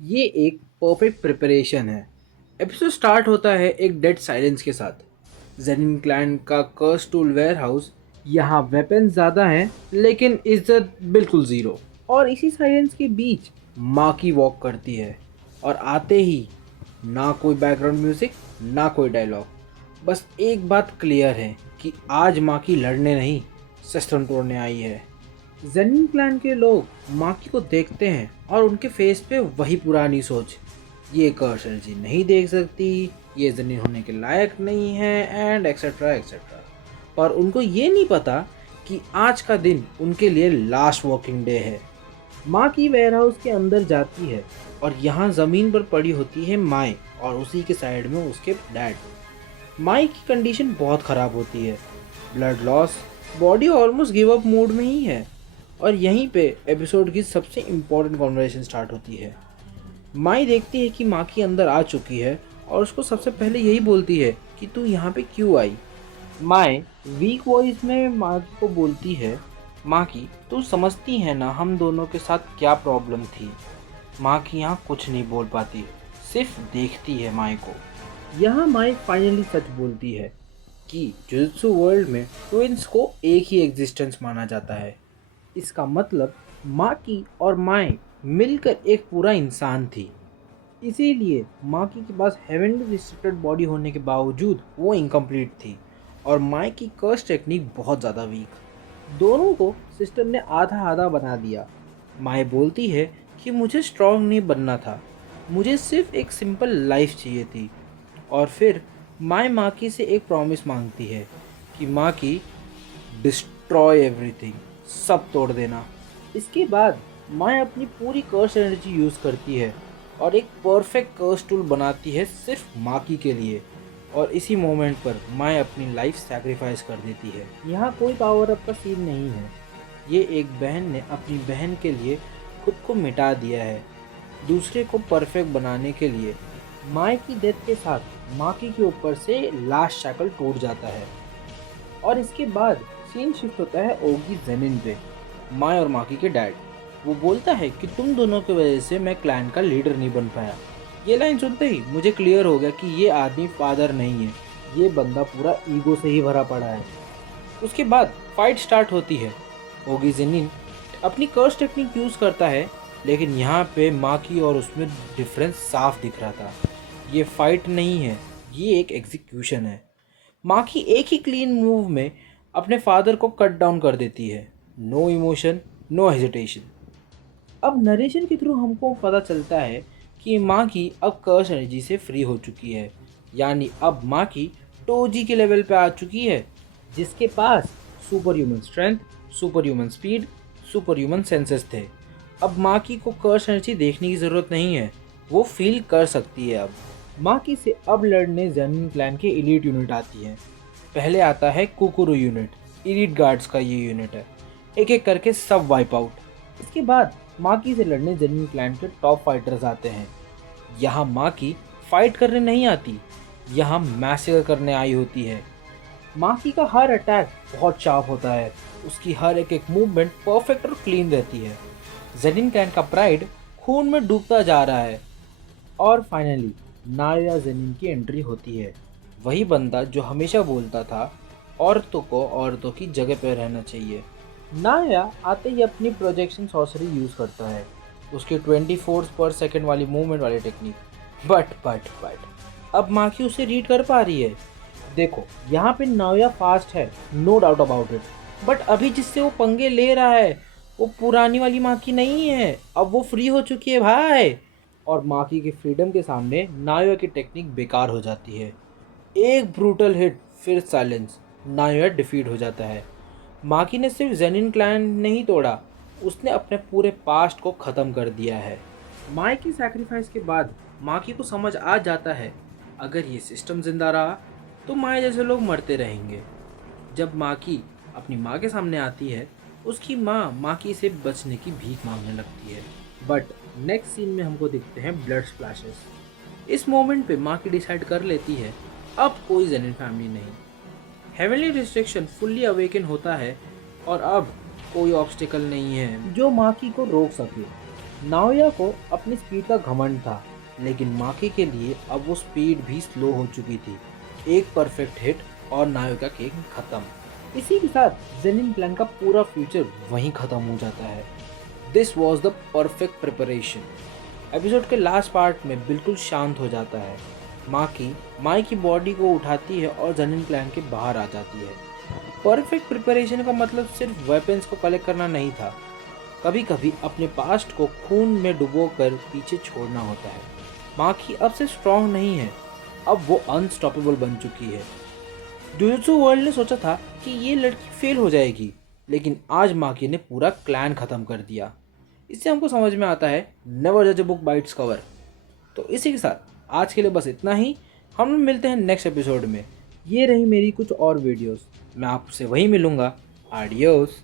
ये एक perfect preparation है। एपिसोड स्टार्ट होता है एक डेड साइलेंस के साथ। जेनिन क्लैन का कर्स टूल वेयरहाउस। यहाँ वेपन ज़्यादा हैं लेकिन इज्जत बिल्कुल ज़ीरो। और इसी साइलेंस के बीच माँ की वॉक करती है और आते ही ना कोई बैकग्राउंड म्यूजिक ना कोई डायलॉग। बस एक बात क्लियर है कि आज माँ की लड़ने नहीं सिस्टम तोड़ने आई है। जेनिन क्लैन के लोग माकी को देखते हैं और उनके फेस पे वही पुरानी सोच, ये कर्स एनर्जी नहीं देख सकती, ये जेनिन होने के लायक नहीं है एंड एक्सेट्रा एक्सेट्रा। पर उनको ये नहीं पता कि आज का दिन उनके लिए लास्ट वर्किंग डे है। माँ की वेयरहाउस के अंदर जाती है और यहाँ ज़मीन पर पड़ी होती है माई और उसी के साइड में उसके डैड। माई की कंडीशन बहुत ख़राब होती है, blood loss, body almost give up mood में ही है। और यहीं पे एपिसोड की सबसे इम्पोर्टेंट कॉन्वर्सेशन स्टार्ट होती है। माई देखती है कि माँ की अंदर आ चुकी है और उसको सबसे पहले यही बोलती है कि तू यहाँ पे क्यों आई। माई वीक वॉइस में माँ को बोलती है, माँ की तू समझती है ना हम दोनों के साथ क्या प्रॉब्लम थी। माँ की यहाँ कुछ नहीं बोल पाती, सिर्फ देखती है माई को। यहाँ माई फाइनली सच बोलती है कि जुजुत्सु वर्ल्ड में ट्विंस को एक ही एग्जिस्टेंस माना जाता है। इसका मतलब माकी और माई मिलकर एक पूरा इंसान थी। इसीलिए माकी के पास हेवनली रिस्ट्रिक्टेड बॉडी होने के बावजूद वो इनकम्प्लीट थी और माई की कर्स टेक्निक बहुत ज़्यादा वीक। दोनों को सिस्टम ने आधा आधा बना दिया। माई बोलती है कि मुझे स्ट्रांग नहीं बनना था, मुझे सिर्फ एक सिंपल लाइफ चाहिए थी। और फिर माई माकी से एक प्रॉमिस मांगती है कि माकी डिस्ट्रॉय एवरीथिंग, सब तोड़ देना। इसके बाद माय अपनी पूरी कर्स एनर्जी यूज़ करती है और एक परफेक्ट कर्स टूल बनाती है सिर्फ माकी के लिए। और इसी मोमेंट पर माय अपनी लाइफ सैक्रिफाइस कर देती है। यहाँ कोई पावर अप का सीन नहीं है, ये एक बहन ने अपनी बहन के लिए खुद को मिटा दिया है दूसरे को परफेक्ट बनाने के लिए। माय की डेथ के साथ माकी के ऊपर से लास्ट शैकल टूट जाता है और इसके बाद सीन शिफ्ट होता है ओगी जेनिन पे, माय और माकी के डैड। वो बोलता है कि तुम दोनों की वजह से मैं क्लैन का लीडर नहीं बन पाया। ये लाइन सुनते ही मुझे क्लियर हो गया कि ये आदमी फादर नहीं है, ये बंदा पूरा ईगो से ही भरा पड़ा है। उसके बाद फाइट स्टार्ट होती है। ओगी जेनिन अपनी कर्स टेक्निक यूज़ करता है लेकिन यहाँ पे माकी और उसमें डिफरेंस साफ दिख रहा था। ये फाइट नहीं है, ये एक एग्जीक्यूशन है। माँ की एक ही क्लीन मूव में अपने फादर को कट डाउन कर देती है। No emotion, no hesitation. अब नरेशन के थ्रू हमको पता चलता है कि माँ की अब कर्स एनर्जी से फ्री हो चुकी है, यानी अब माँ की टोजी के लेवल पे आ चुकी है, जिसके पास super human strength, super human speed, super human senses थे। अब माँ की को कर्स एनर्जी देखने की ज़रूरत नहीं है, वो फील कर सकती है अब। माकी से अब लड़ने जेनिन क्लैन के एलीट यूनिट आती है। पहले आता है कुकुरु यूनिट, एलीट गार्ड्स का ये यूनिट है। एक एक करके सब वाइप आउट। इसके बाद माकी से लड़ने जेनिन क्लैन के टॉप फाइटर्स आते हैं। यहाँ माकी फाइट करने नहीं आती, यहाँ मैसेकर करने आई होती है। माकी का हर अटैक बहुत शार्प होता है, उसकी हर एक एक मूवमेंट परफेक्ट और क्लीन रहती है। जेनिन क्लैन का प्राइड खून में डूबता जा रहा है। और फाइनली नाया जेनिन की एंट्री होती है। वही बंदा जो हमेशा बोलता था औरतों को औरतों की जगह पर रहना चाहिए। नाया आते ही अपनी प्रोजेक्शन सॉर्सरी यूज़ करता है, उसकी 24 पर सेकेंड वाली मूवमेंट वाली टेक्निक। बट अब माखी उसे रीड कर पा रही है। देखो यहाँ पे नाया फास्ट है, no doubt about it, but अभी जिससे वो पंगे ले रहा है वो पुरानी वाली माखी नहीं है, अब वो फ्री हो चुकी है भाई। और माकी की फ्रीडम के सामने नायोया की टेक्निक बेकार हो जाती है। एक ब्रूटल हिट, फिर साइलेंस, नायोया डिफीट हो जाता है। माकी ने सिर्फ जेनिन क्लैन नहीं तोड़ा, उसने अपने पूरे पास्ट को ख़त्म कर दिया है। माई की सैक्रिफाइस के बाद माकी को समझ आ जाता है अगर ये सिस्टम जिंदा रहा तो माई जैसे लोग मरते रहेंगे। जब माकी अपनी माँ के सामने आती है, उसकी माँ माकी से बचने की भीख मांगने लगती है। बट नेक्स्ट सीन में हमको दिखते हैं ब्लड स्प्लैशेस। इस मोमेंट पे माकी डिसाइड कर लेती है अब कोई जेनिन फैमिली नहीं। हेवनली रिस्ट्रिक्शन फुल्ली अवेकन होता है और अब कोई ऑब्स्टिकल नहीं है जो माकी को रोक सके। नाओया को अपनी स्पीड का घमंड था, लेकिन माकी के लिए अब वो स्पीड भी स्लो हो चुकी थी। एक परफेक्ट हिट और नायोका केक खत्म। इसी के साथ जेनिन प्लान का पूरा फ्यूचर वहीं खत्म हो जाता है। This was the perfect preparation. Episode के लास्ट पार्ट में बिल्कुल शांत हो जाता है। माई की बॉडी को उठाती है और जेनिन प्लान के बाहर आ जाती है। परफेक्ट प्रिपरेशन का मतलब सिर्फ वेपन्स को कलेक्ट करना नहीं था, कभी कभी अपने पास्ट को खून में डुबोकर पीछे छोड़ना होता है। माकी अब से स्ट्रांग नहीं है, अब वो अनस्टॉपेबल बन चुकी है। जुजुत्सु वर्ल्ड ने सोचा था कि ये लड़की फेल हो जाएगी, लेकिन आज माकी ने पूरा क्लैन खत्म कर दिया। इससे हमको समझ में आता है नेवर जज a book by its cover. तो इसी के साथ आज के लिए बस इतना ही। हम लोग मिलते हैं नेक्स्ट एपिसोड में। ये रही मेरी कुछ और वीडियोस, मैं आपसे वहीं मिलूंगा। आडियोस।